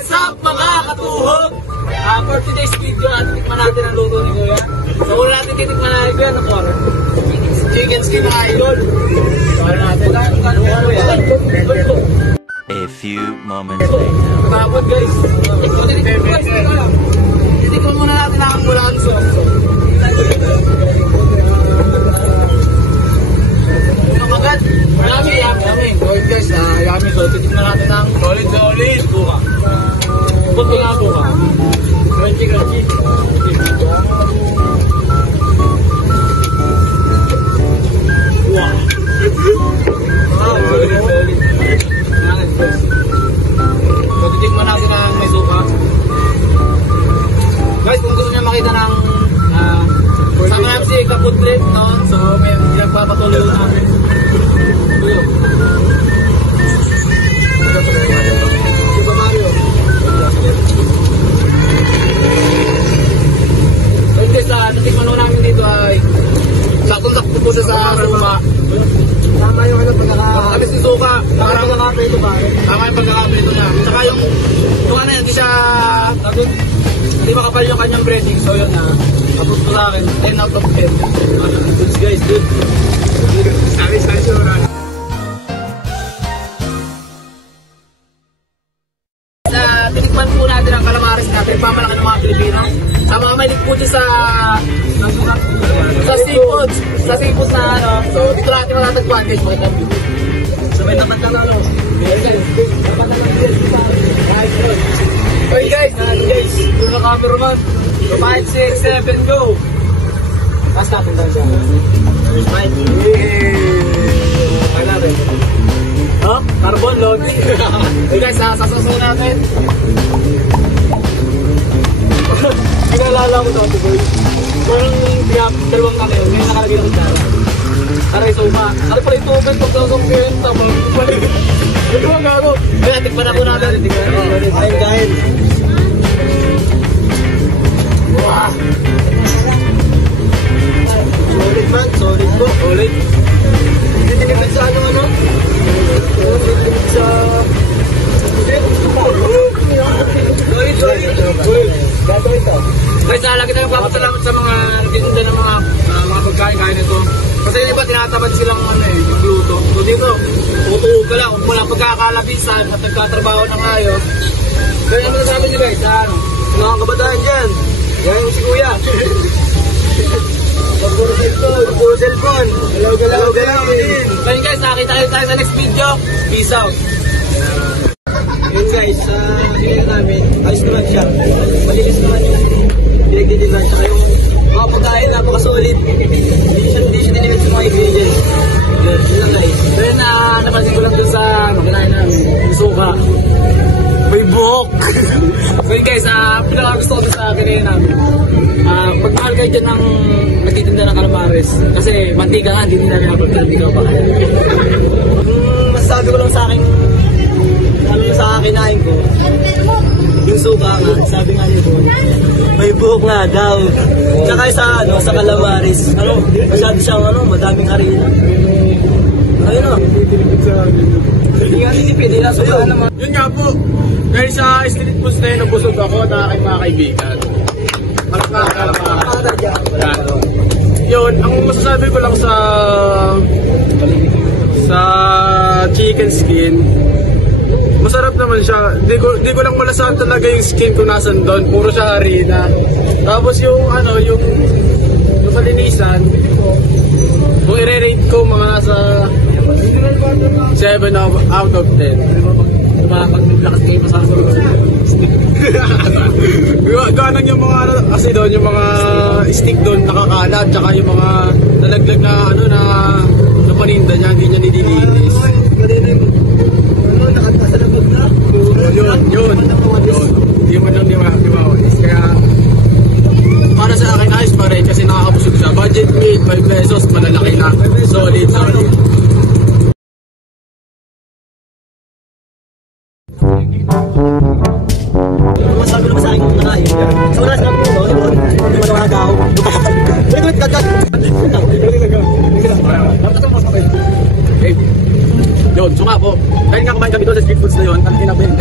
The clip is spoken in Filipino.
What's up mga katuhog? For today's video, tikman natin ang luto ni Kuya. So kung natin titikman natin Kuya, ano po? Chicken skin na idol. So natin A few moments later. Tapos guys, titikman muna natin ang bulaan sauce. Agad, yummy. Solid guys, yummy. So titikman natin ang solid. Buka. Buti nga buka. Crunchy. Wow. Solid. So titikman natin ang may suka. Guys, kung gusto niyo makita ng kasama namin si Kaputlit, no? So may pinagpapatuloy namin. Super Mario. Okay, sa titikman namin dito ay sakong-sakto po siya sa suka. Tama yung pagkakabis ng suka. Tama yung pagkakabito niya. Tsaka yung suka na yan, hindi makapal yung kanyang breading. So yun na, tapos po sa akin, 10 out of 10. Goods guys, good. Sabi siya. Tinikman po natin ang calamares natin, pamalaki ng mga Pilipino. Sa mga mahilig po sa seafoods. Sa seafoods na ano. So dito natin matatagpuan guys, mga tabi. Sabay naman na ano. Okay guys, yung naka-cameraman. So 5, 6, 7, go! Tapos natin tayo siya. Smile. Ay natin. Oh, carbon load. Okay guys, sasasaw natin. Pinalala ko dati boy. Parang dalawang kami yun. Ngayon nakalagay ng kutsara. Aray suka. Aray pala yung tubig. Pagkakasang pinta. Ito ang gago. Ay, tikman na po natin. Ayun dahil. Wow. Solid man. Solid po. Solid. Hindi tinipid sa ano. Sa... Solid. Guys, lagi tayong papasalamat sa mga nagtitinda ng mga pagkain nito. Kasi yung iba tinatamad silang yung luto. So dito, tutuog ka lang. Kung walang pagkakalabisan at nagkatrabaho ng ayos. Kaya naman nasabi nyo guys, mga kabataan dyan. Yan si Kuya. Puro cellphone. Hello. Kaya guys, nakita kayo tayo sa next video. Peace out. Yun guys, yun namin. Ayos naman siya. Malinis naman yung pinagdidilan. Saka yung mga pagkain, napakasulit. Hindi siya dinimit sa mga ingredients. Yun lang guys. Then, napansin ko lang doon sa kinain namin. Yung suka. May buhok. So yun guys, pinakagusto ko sa kinain namin. Pagmahal kayo dyan ng nagtitinda ng calamares. Kasi mantika nga, hindi nila napagdaan. Hindi ka pa kaya. Masasabi ko lang sa akin, ano sa kinain ko, yung suka nga, sabi nga nito, may buhok nga daw. Tsaka sa calamares, masyado siyang madaming harina. Ayun o. Hindi nga nitipid, nasukaan naman. Yun nga po, dahil sa street foods na yun, nabusog ako na aking mga kaibigan. Yun, ang masasabi ko lang sa chicken skin, masarap naman siya. Di ko lang malasahan talaga yung skin kung nasan doon. Puro siya harina. Tapos yung kalinisan, kung i-rate ko mga nasa 7 out of 10. Pag naglakas kayo masasabi stick. Ganang yung mga kasi doon yung mga stick doon nakakalat. Tsaka yung mga nalaglag na paninda niya. Hindi niya nililinis. Yun. Hindi mo lang limawalis. Kaya para sa akin ayos pa rin kasi nakakabusog siya. Budget meal, 5 pesos, malalaki na. Solid. Masabi naman sa akin kung nakain. Sa oras na po, hindi mo nakagaw. Yun, suma po. Dahil nga kumain kami doon sa street foods na yun, ang kinabin.